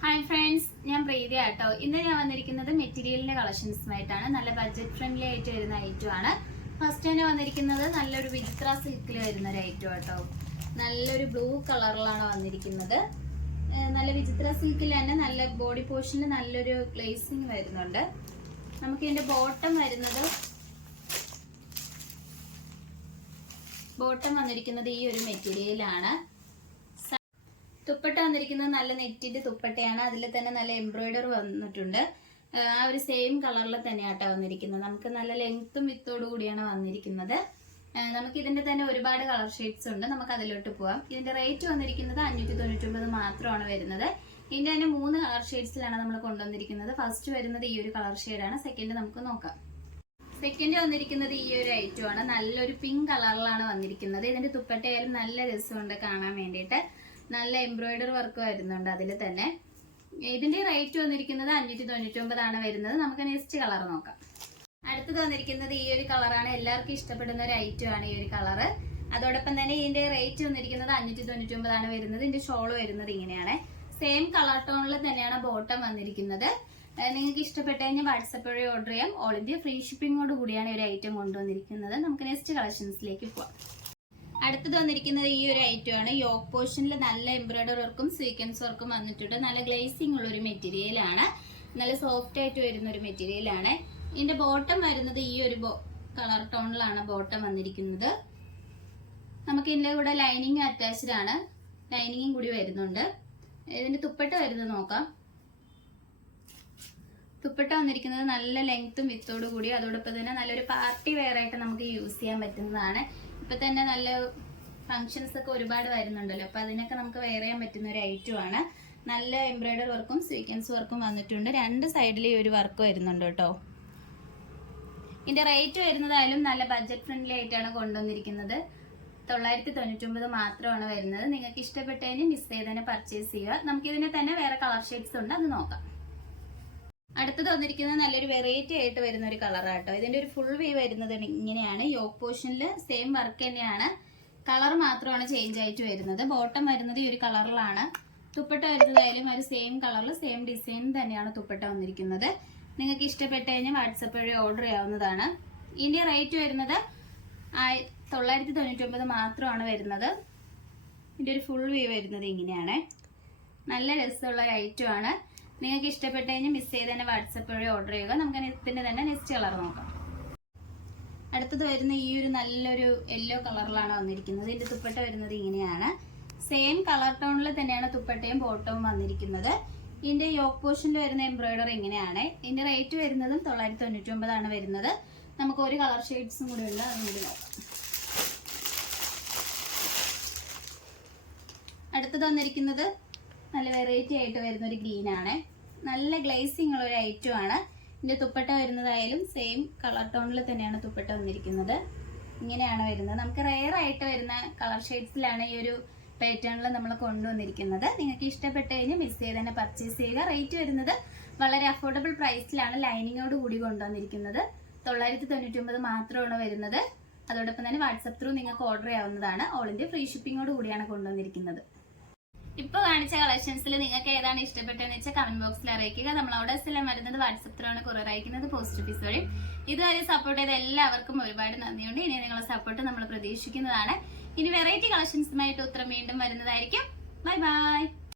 Hi friends, ഞാൻ പ്രീതി ആട്ടോ. ഇന്ന് ഞാൻ വന്നിരിക്കുന്നത് മെറ്റീരിയലിന്റെ കളക്ഷൻസുമായിട്ടാണ്. നല്ല ബഡ്ജറ്റ് ഫ്രണ്ട്ലി ആയിട്ട് വരുന്ന ഐറ്റം ആണ്. ഫസ്റ്റ് തന്നെ വന്നിരിക്കുന്നത് നല്ലൊരു വിചിത്ര സിൽക്കിൽ വരുന്ന ഒരു ഐറ്റം ആട്ടോ. നല്ലൊരു ബ്ലൂ കളറിലാണ് വന്നിരിക്കുന്നത്. നല്ല വിചിത്ര സിൽക്കിൽ തന്നെ നല്ല ബോഡി പോർഷനിൽ നല്ലൊരു ഗ്ലേസിങ് വരുന്നുണ്ട്. നമുക്ക് ഇതിന്റെ ബോട്ടം വന്നിരിക്കുന്നത് ഈ ഒരു മെറ്റീരിയലാണ്. തുപ്പട്ട വന്നിരിക്കുന്നത് നല്ല നെറ്റിന്റെ തുപ്പട്ടയാണ്. അതിൽ തന്നെ നല്ല എംബ്രോയിഡറി വന്നിട്ടുണ്ട്. ആ ഒരു സെയിം കളറിൽ തന്നെയാട്ടോ വന്നിരിക്കുന്നത്. നമുക്ക് നല്ല ലെങ്ത്തും വിത്തോടു കൂടിയാണ് വന്നിരിക്കുന്നത്. നമുക്ക് ഇതിന്റെ തന്നെ ഒരുപാട് കളർ ഷെയ്ഡ്സ് ഉണ്ട്. നമുക്ക് അതിലോട്ട് പോവാം. ഇതിന്റെ റേറ്റ് വന്നിരിക്കുന്നത് 599 മാത്രമാണ് വരുന്നത്. ഇതിന്റെ തന്നെ 3 കളർ ഷെയ്ഡ്സിലാണ് നമ്മൾ കൊണ്ടുവന്നിരിക്കുന്നത്. ഫസ്റ്റ് വരുന്നത് ഈ ഒരു കളർ ഷെയ്ഡാണ്. സെക്കൻഡ് നമുക്ക് നോക്കാം. സെക്കൻഡ് വന്നിരിക്കുന്നത് ഈ ഒരു ഐറ്റം ആണ്. നല്ലൊരു പിങ്ക് കളറിലാണ് വന്നിരിക്കുന്നത്. ഇതിന്റെ തുപ്പട്ടയായാലും നല്ല രസമുണ്ട് കാണാൻ വേണ്ടിയിട്ട്. നല്ല എംബ്രോയിഡറി വർക്ക് വരുന്നുണ്ട് അതിൽ തന്നെ. ഇതിന്റെ റേറ്റ് വന്നിരിക്കുന്നത് 599 ആണ് വരുന്നത്. നമുക്ക് നെക്സ്റ്റ് കളർ നോക്കാം. അടുത്തത് വന്നിരിക്കുന്നത് ഈ ഒരു കളറാണ്. എല്ലാവർക്കും ഇഷ്ടപ്പെടുന്ന ഒരു ഐറ്റം ആണ് ഈ ഒരു കളറ്. അതോടൊപ്പം തന്നെ ഇതിന്റെ റേറ്റ് വന്നിരിക്കുന്നത് 599 ആണ് വരുന്നത്. ഇതിന്റെ ഷോള് വരുന്നത് ഇങ്ങനെയാണ്. സെയിം കളർ ടോണിൽ തന്നെയാണ് ബോട്ടം വന്നിരിക്കുന്നത്. നിങ്ങൾക്ക് ഇഷ്ടപ്പെട്ടു കഴിഞ്ഞാൽ വാട്സപ്പ് വഴി ഓർഡർ ചെയ്യാം. ഓൾ ഇന്ത്യ ഫ്രീ ഷിപ്പിംഗോട് കൂടിയാണ് ഈ ഒരു ഐറ്റം കൊണ്ടുവന്നിരിക്കുന്നത്. നമുക്ക് നെക്സ്റ്റ് കളക്ഷൻസിലേക്ക് പോവാം. അടുത്തത് വന്നിരിക്കുന്നത് ഈ ഒരു ഐറ്റം ആണ്. യോക്ക് പോർഷനിൽ നല്ല എംബ്രോയിഡറി വർക്കും സീക്വൻസ് വർക്കും വന്നിട്ടുണ്ട്. നല്ല ഗ്ലേസിംഗ് ഉള്ള ഒരു മെറ്റീരിയൽ ആണ്. നല്ല സോഫ്റ്റ് ആയിട്ട് വരുന്ന ഒരു മെറ്റീരിയൽ ആണ്. ഇതിന്റെ ബോട്ടം വരുന്നത് ഈ ഒരു കളർ ടോണിലാണ് ബോട്ടം വന്നിരിക്കുന്നത്. നമുക്ക് ഇതിന്റെ കൂടെ ലൈനിങ് അറ്റാച്ച്ഡ് ആണ്. ലൈനിങ്ങും കൂടി വരുന്നുണ്ട്. ഇതിന്റെ തുപ്പട്ട വരുന്നത് നോക്കാം. തുപ്പട്ട വന്നിരിക്കുന്നത് നല്ല ലെങ്ത്തും വിത്തോടു കൂടി, അതോടൊപ്പം തന്നെ നല്ലൊരു പാർട്ടി വെയർ ആയിട്ട് നമുക്ക് യൂസ് ചെയ്യാൻ പറ്റുന്നതാണ്. ഇപ്പൊ തന്നെ നല്ല ഫങ്ഷൻസ് ഒക്കെ ഒരുപാട് വരുന്നുണ്ടല്ലോ, അപ്പൊ അതിനൊക്കെ നമുക്ക് വെയർ ചെയ്യാൻ പറ്റുന്ന ഒരു ഐറ്റം ആണ്. നല്ല എംബ്രോയിഡറി വർക്കും സീക്വൻസ് വർക്കും വന്നിട്ടുണ്ട്. രണ്ട് സൈഡിൽ ഈ ഒരു വർക്ക് വരുന്നുണ്ട് കേട്ടോ. ഇതിന്റെ റേറ്റ് വരുന്നതായാലും നല്ല ബഡ്ജറ്റ് ഫ്രണ്ട്ലി ആയിട്ടാണ് കൊണ്ടുവന്നിരിക്കുന്നത്. 999 മാത്രമാണ് വരുന്നത്. നിങ്ങൾക്ക് ഇഷ്ടപ്പെട്ടതിന് മിസ് ചെയ്തതിനെ പർച്ചേസ് ചെയ്യുക. നമുക്ക് ഇതിനെ തന്നെ വേറെ കളർ ഷെയ്ഡ്സ് ഉണ്ട്, അത് നോക്കാം. അടുത്തത് വന്നിരിക്കുന്നത് നല്ലൊരു വെറൈറ്റി ആയിട്ട് വരുന്ന ഒരു കളറാട്ടോ. ഇതിന്റെ ഒരു ഫുൾ വ്യൂ വരുന്നത് ഇങ്ങനെയാണ്. യോക്ക് പോർഷനിൽ സെയിം വർക്ക് തന്നെയാണ്, കളർ മാത്രമാണ് ചേഞ്ച് ആയിട്ട് വരുന്നത്. ബോട്ടം വരുന്നത് ഈ ഒരു കളറിലാണ്. തുപ്പട്ട വരുന്നതായാലും ഒരു സെയിം കളറിൽ സെയിം ഡിസൈൻ തന്നെയാണ് തുപ്പട്ട വന്നിരിക്കുന്നത്. നിങ്ങൾക്ക് ഇഷ്ടപ്പെട്ട് കഴിഞ്ഞാൽ വാട്സപ്പ് വഴി ഓർഡർ ചെയ്യാവുന്നതാണ്. ഇതിന്റെ റേറ്റ് വരുന്നത് 999 മാത്രമാണ് വരുന്നത്. ഇതിന്റെ ഒരു ഫുൾ വ്യൂ വരുന്നത് ഇങ്ങനെയാണ്. നല്ല രസമുള്ള ഒരു ഐറ്റം ആണ്. നിങ്ങൾക്ക് ഇഷ്ടപ്പെട്ട് കഴിഞ്ഞാൽ മിസ് ചെയ്ത് തന്നെ വാട്സപ്പ് വഴി ഓർഡർ ചെയ്യുക. നമുക്ക് ഇതിന്റെ തന്നെ നെക്സ്റ്റ് കളർ നോക്കാം. അടുത്തത് വരുന്ന ഈ ഒരു നല്ലൊരു യെല്ലോ കളറിലാണ് വന്നിരിക്കുന്നത്. ഇതിന്റെ തുപ്പട്ട വരുന്നത് ഇങ്ങനെയാണ്. സെയിം കളർ ടോണിൽ തന്നെയാണ് തുപ്പട്ടയും ബോട്ടവും വന്നിരിക്കുന്നത്. ഇതിന്റെ യോക്ക് പോർഷനിൽ വരുന്ന എംബ്രോയിഡറി ഇങ്ങനെയാണ്. ഇതിന്റെ റേറ്റ് വരുന്നതും 999 ആണ് വരുന്നത്. നമുക്ക് ഒരു കളർ ഷെയ്ഡ്സും കൂടി ഉണ്ട്, അതും കൂടി നോക്കാം. അടുത്തത് വന്നിരിക്കുന്നത് നല്ല വെറൈറ്റി ആയിട്ട് വരുന്ന ഒരു ഗ്രീൻ ആണ്. നല്ല ഗ്ലേസിംഗ് ഉള്ള ഒരു ഐറ്റം ആണ്. ഇതിന്റെ തുപ്പട്ട വരുന്നതായാലും സെയിം കളർ ടോണിൽ തന്നെയാണ് തുപ്പട്ട വന്നിരിക്കുന്നത്. ഇങ്ങനെയാണ് വരുന്നത്. നമുക്ക് റെയർ ആയിട്ട് വരുന്ന കളർ ഷെയ്ഡ്സിലാണ് ഈ ഒരു പാറ്റേണിൽ നമ്മൾ കൊണ്ടുവന്നിരിക്കുന്നത്. നിങ്ങൾക്ക് ഇഷ്ടപ്പെട്ട് കഴിഞ്ഞാൽ മിസ് ചെയ്ത് തന്നെ പർച്ചേസ് ചെയ്യുക. റേറ്റ് വരുന്നത് വളരെ അഫോർഡബിൾ പ്രൈസിലാണ് ലൈനിങ്ങോട് കൂടി കൊണ്ടുവന്നിരിക്കുന്നത്. 999 മാത്രമാണ് വരുന്നത്. അതോടൊപ്പം തന്നെ വാട്സപ്പ് ത്രൂ നിങ്ങൾക്ക് ഓർഡർ ചെയ്യാവുന്നതാണ്. ഓൾ ഇന്ത്യ ഫ്രീ ഷിപ്പിംഗോട് കൂടിയാണ് കൊണ്ടുവന്നിരിക്കുന്നത്. ഇപ്പൊ കാണിച്ച കളക്ഷൻസിൽ നിങ്ങൾക്ക് ഏതാണ് ഇഷ്ടപ്പെട്ടതെന്ന് വെച്ചാൽ കമന്റ് ബോക്സിൽ അറിയിക്കുക. നമ്മൾ അവിടെ എല്ലാം വരുന്നത് വാട്സപ്പ് ത്രൂ ആണ് കൊറിയർ അയക്കുന്നത്, പോസ്റ്റ് ഓഫീസ് വഴി. ഇതുവരെ സപ്പോർട്ട് ചെയ്ത എല്ലാവർക്കും ഒരുപാട് നന്ദിയുണ്ട്. ഇനി നിങ്ങളുടെ സപ്പോർട്ട് നമ്മൾ പ്രതീക്ഷിക്കുന്നതാണ്. ഇനി വെറൈറ്റി കളക്ഷൻസുമായിട്ട് ഉത്തരം വീണ്ടും വരുന്നതായിരിക്കും. Bye bye.